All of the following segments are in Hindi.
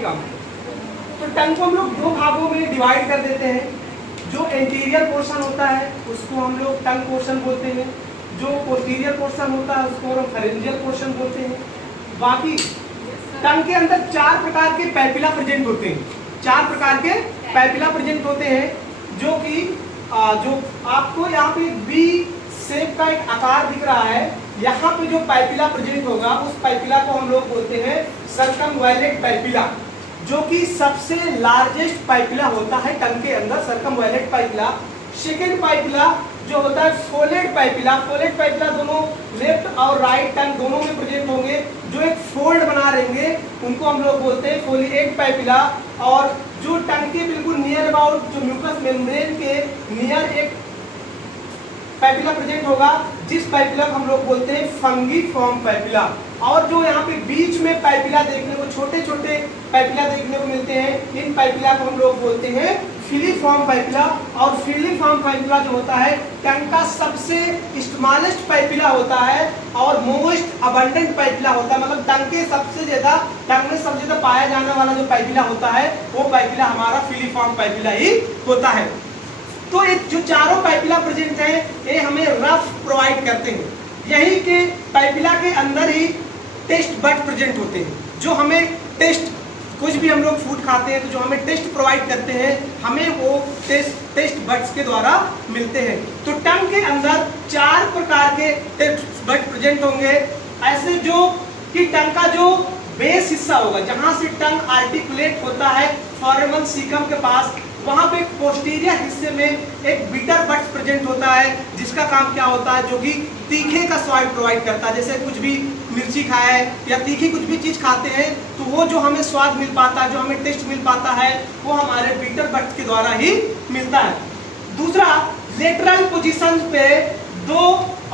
यही काम है। तो टंग को हम लोग दो भागों में डिवाइड कर देते हैं। जो एंटीरियर पोर्शन होता है उसको हम लोग टंग पोर्शन बोलते हैं, जो पोस्टीरियर पोर्शन होता है उसको हम फेरेंजियल पोर्शन बोलते हैं। बाकी टंग के अंदर 4 प्रकार के पैपिला प्रेजेंट होते हैं, 4 प्रकार के पैपिला प्रेजेंट होते हैं, जो कि जो आपको यहाँ पे बी शेप का एक आकार दिख रहा है, यहाँ पे जो पैपिला प्रेजेंट होगा उस पैपिला को हम लोग बोलते हैं सर्कमवैलेट पैपिला, जो कि सबसे लार्जेस्ट पैपिला होता है टंग के अंदर, सर्कमवैलेट पैपिला। सेकेंड पैपिला जो होता है फोलेट पैपिला, फोलेट पैपिला दोनों लेफ्ट और राइट टंग दोनों में प्रेजेंट होंगे, जो एक फोल्ड बना रहेंगे उनको हम लोग बोलते हैं फोलिएट पैपिला। और जो टंग के बिल्कुल नियर अबाउट जो म्यूकस मेम्ब्रेन के नियर एक पैपिला प्रेजेंट होगा, जिस पैपिला को हम लोग बोलते हैं फंगीफॉर्म पैपिला। और जो यहाँ पे बीच में पैपिला देखने को, छोटे छोटे पैपिला देखने को मिलते हैं, इन पैपिला को हम लोग बोलते हैं फिलीफॉर्म पैपिला। और फिलीफॉर्म पैपिला जो होता है टंग का सबसे स्मॉलेस्ट पैपिला होता है और मोस्ट अबंडेंट पैपिला होता है, मतलब टंग के सबसे ज्यादा, टंग में सबसे ज्यादा पाया जाने वाला जो पैपिला होता है वो पैपिला हमारा फिलीफॉर्म पैपिला ही होता है। तो ये जो चारों पैपिला प्रेजेंट है ये हमें रफ प्रोवाइड करते हैं। यही के पैपिला के अंदर ही टेस्ट बड प्रेजेंट होते हैं, जो हमें टेस्ट, कुछ भी हम लोग फूड खाते हैं तो जो हमें टेस्ट प्रोवाइड करते हैं, हमें वो टेस्ट बड्स के द्वारा मिलते हैं। तो टंग के अंदर 4 प्रकार के टेस्ट बड प्रेजेंट होंगे, ऐसे जो कि टंग का जो बेस हिस्सा होगा, जहां से टंग आर्टिकुलेट होता है फोरेमन सीकम के पास, वहां पे पोस्टीरियर हिस्से में एक बिटर बड्स प्रेजेंट होता है, जिसका काम क्या होता है, जो कि तीखे का स्वाद प्रोवाइड करता है। जैसे कुछ भी मिर्ची खाए या तीखी कुछ भी चीज खाते हैं तो वो जो हमें स्वाद मिल पाता है, जो हमें टेस्ट मिल पाता है, वो हमारे बिटर बड्स के द्वारा ही मिलता है। दूसरा, लेटरल पोजीशन पे 2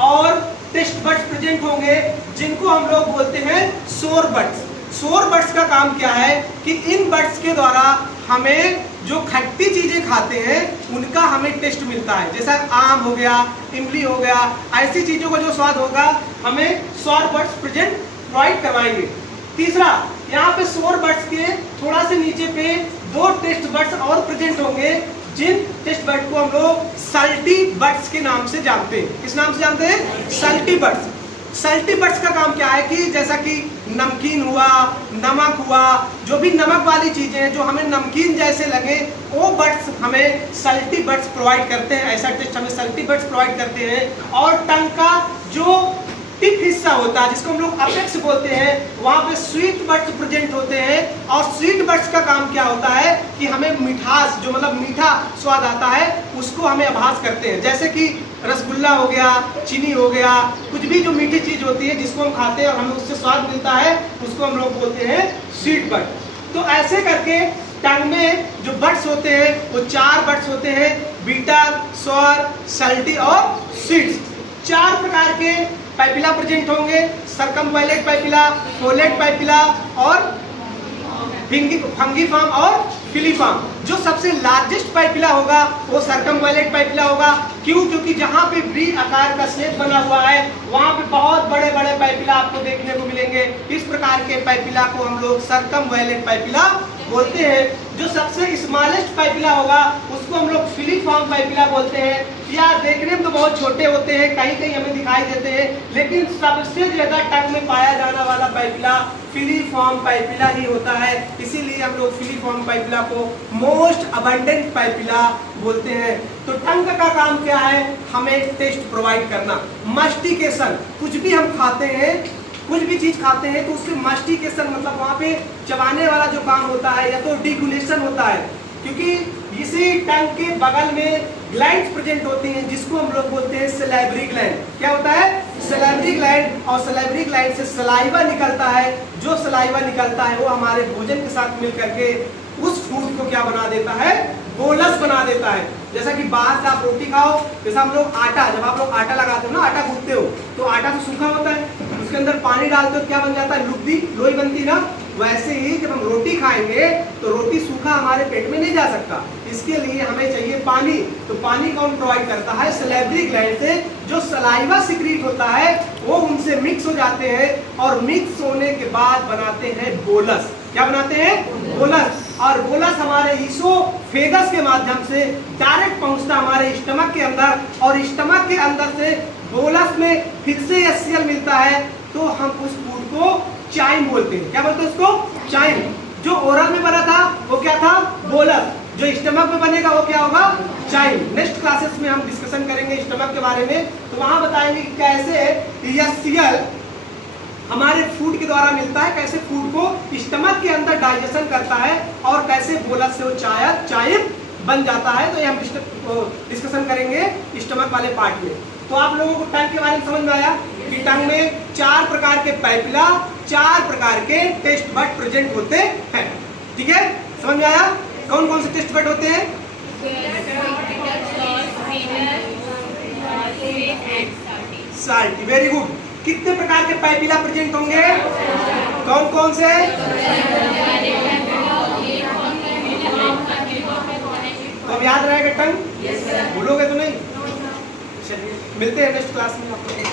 और टेस्ट बड्स प्रेजेंट होंगे, जिनको हम लोग बोलते हैं सोर बड्स। सोर बड्स का काम क्या है कि इन बड्स के द्वारा हमें जो खट्टी चीजें खाते हैं उनका हमें टेस्ट मिलता है, जैसा आम हो गया, इमली हो गया, ऐसी चीजों का जो स्वाद होगा हमें सोर बड्स प्रेजेंट प्रोवाइड करवाएंगे। तीसरा, यहाँ पे सोर बड्स के थोड़ा से नीचे पे 2 टेस्ट बड्स और प्रेजेंट होंगे, जिन टेस्ट बड को हम लोग सल्टी बड्स के नाम से जानते हैं। किस नाम से जानते हैं? Salty buds. सल्टी बड्स का काम क्या है कि जैसा कि नमकीन हुआ, नमक हुआ, जो भी नमक वाली चीजें हैं जो हमें नमकीन जैसे लगे, वो बड्स हमें सल्टी बड्स प्रोवाइड करते हैं, ऐसा टेस्ट हमें सल्टी बड्स प्रोवाइड करते हैं। और टंग का जो टिप हिस्सा होता है, जिसको हम लोग अपेक्स बोलते हैं, वहां पे स्वीट बड्स प्रेजेंट होते हैं। और स्वीट बड्स का काम क्या होता है कि हमें मिठास, जो मतलब मीठा स्वाद आता है, उसको हमें आभास करते हैं। जैसे कि रसगुल्ला हो गया, चीनी हो गया, कुछ भी जो मीठी चीज होती है जिसको हम खाते हैं और हमें उससे स्वाद मिलता है, उसको हम लोग बोलते हैं स्वीट बड। तो ऐसे करके टंग में जो बड्स होते हैं वो 4 बड्स होते हैं, बीटर, सोर, सल्टी और स्वीट्स। 4 प्रकार के पैपिला प्रेजेंट होंगे, सर्कमवैलेट पैपिला, फोलेट पैपिला और फंगीफॉर्म और फिलीफॉर्म। जो सबसे लार्जेस्ट पैपिला होगा वो सर्कमवैलेट पैपिला होगा। क्यों? क्योंकि जहाँ पे बी आकार का शेप बना हुआ है वहाँ पे बहुत बड़े बड़े पैपिला आपको देखने को मिलेंगे। इस प्रकार के पैपिला को हम लोग सर्कमवैलेट पैपिला बोलते हैं। जो सबसे स्मॉलेस्ट पैपिला होगा उसको हम लोग फिलीफॉर्म पैपिला बोलते हैं। या देखने में तो बहुत छोटे होते हैं, कहीं कहीं हमें दिखाई देते हैं, लेकिन सबसे ज्यादा टंग में पाया जाने वाला पैपिला फिलीफॉर्म पैपिला ही होता है। इसीलिए हम लोग फिलीफॉर्म पैपिला को मोस्ट अबंडेंट पैपिला बोलते हैं। तो टंग का काम क्या है? हमें टेस्ट प्रोवाइड करना, मास्टिकेशन। कुछ भी हम खाते हैं, कुछ भी चीज खाते हैं तो उससे मास्टिकेशन, मतलब वहाँ पे चबाने वाला जो काम होता है, या तो डिगुलेशन होता है, क्योंकि इसी टंग के बगल में ग्लैंड्स प्रेजेंट होती हैं, जिसको हम लोग बोलते हैं सलाइवरी ग्लैंड। क्या होता है? Salivary gland. और सलाइवरी ग्लैंड से सलाइवा निकलता है। जो सलाइवा निकलता है वो हमारे भोजन के साथ मिल करके उस फूड को क्या बना देता है? बोलस बना देता है। जैसा कि बाहर से आप रोटी खाओ, जैसा हम लोग आटा, जब आप लोग आटा लगाते हो ना, आटा गूंथते हो तो आटा तो सूखा होता है, उसके अंदर पानी डालते हो क्या बन जाता है? लुब्दी, लोई बनती ना। वैसे ही जब हम रोटी खाएंगे तो रोटी सूखा हमारे पेट में नहीं जा सकता, इसके लिए हमें चाहिए पानी। तो पानी कौन प्रोवाइड करता है? सलाइवरी ग्लैंड से जो सलाइवा सिक्रीट होता है वो उनसे मिक्स हो जाते हैं और मिक्स होने के बाद बनाते हैं बोलस। क्या बनाते हैं? बोलस। और बोलस हमारे ईसोफेगस के माध्यम से डायरेक्ट पहुंचता हमारे स्टमक के अंदर, और स्टमक के अंदर से बोलस में फिर से HCl मिलता है, तो हम उस फूड को चाइम बोलते हैं। क्या बोलते हैं उसको? चाइम। जो ओरल में बना था वो क्या था? बोलस। जो स्टमक में बनेगा वो क्या होगा? चाइम। नेक्स्ट क्लासेस में हम डिस्कशन करेंगे स्टमक के बारे में, तो वहां बताएंगे कि कैसे HCl हमारे फूड के द्वारा मिलता है, कैसे फूड को स्टमक के अंदर डाइजेशन करता है, और कैसे बोलस से वो चाइम बन जाता है। तो ये हम डिस्कशन करेंगे स्टमक वाले पार्ट में। तो आप लोगों को टंग के बारे में समझ में आया कि टंग में 4 प्रकार के पैपिला, 4 प्रकार के टेस्ट बड प्रेजेंट होते हैं। ठीक है, समझ में आया? कौन कौन से टेस्ट बड होते हैं? साल्टी। Very good. कितने प्रकार के पैपिला प्रेजेंट होंगे? कौन कौन से? तो अब याद रहेगा टंग? भूलोगे तो नहीं? चलिए मिलते हैं नेक्स्ट क्लास में।